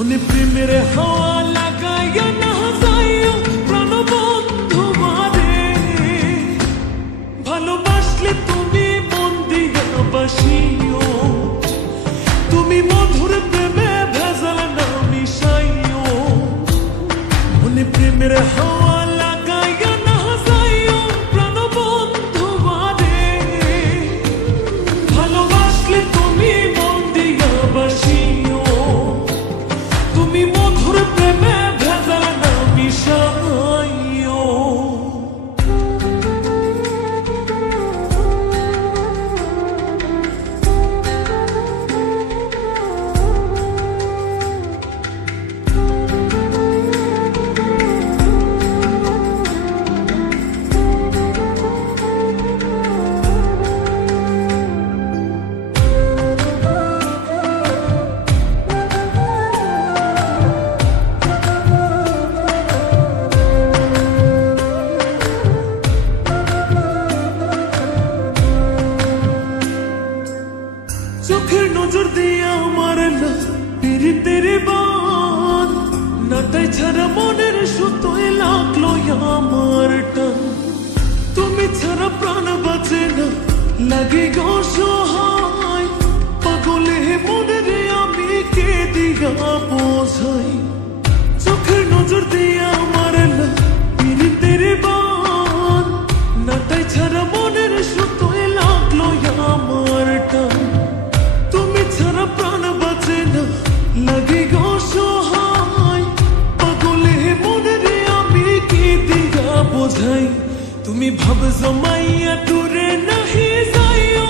উনি প্রেমের হাওয়া লাগাইয়া না যাইও প্রাণবন্ধু তুমি মন দিয়া বাসিও তুমি মধুর প্রেমে ভেজাল না মিশাইও উনি প্রেমের হাওয়া হৃদয় ছাড়া মনের সুতোয় লাগল আমার টান। তুমি ছাড়া প্রাণ বাঁচে না, লাগে গো সহায়। পাগলে মনের আমি কে দিয়া বোঝাই? চোখের নজর দিয়া তুমি ভাবছ মাইয়া টুরে নাহি যাইও।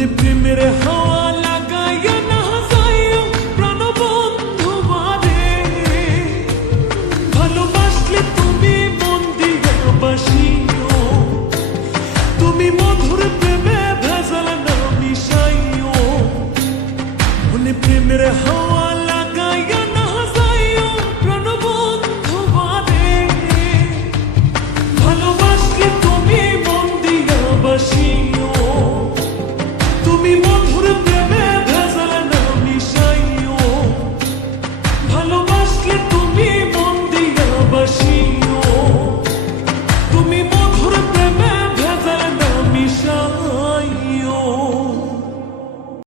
তুমি মেরে হাওয়া লাগাইয়া না যাইও প্রাণ বন্ধু বারে ভালোবাসলে তুমি মন দিয়ে বাসিও তুমি মধুর প্রেমে ভেজাল না মিশাইও তুমি প্রেমের হাওয়া